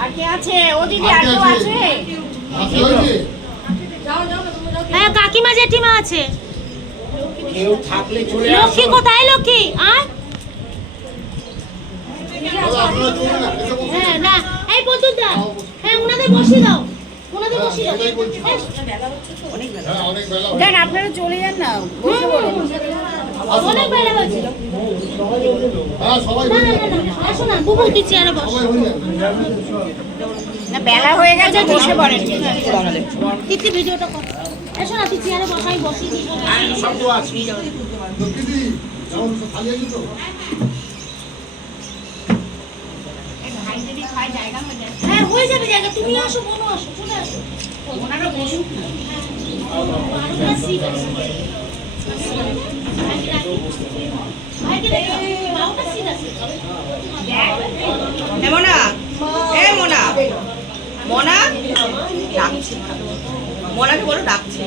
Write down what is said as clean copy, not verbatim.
আর কে আছে? ও দিদি আর কেউ আছে? হ্যাঁ কাকিমা জেঠিমা আছে। কেউ থাকলে চলে লক্ষ্মী কোথায়? লক্ষ্মী আর হ্যাঁ না এই বন্ধু দা, হ্যাঁ ওনাদের বসিয়ে দাও, ওনাদের বসিয়ে দাও। দেন আপনারা চলে যান না, বসে পড়ুন। অনেক বেলা হয়েছে। না না না আসো না বুবু, তুই চেয়ারে বস। না বেলা হয়ে গেছে, বসে পড়েন। তিতি ভিডিওটা কর। এসো না, তুই চেয়ারে বস, আমি বসিয়ে দিই। শব্দ আছে। হ্যাঁ হয়ে যাবে জায়গা, তুমি আসো, বোনো আসো, চলে আসো। ওনারা বসুন। বারোটা সিট আছে। ভাইকে দেখো, বারোটা সিট আছে। মোনা, এ মোনা, মোনা ডাকছে, মোনাকে বলো ডাকছে।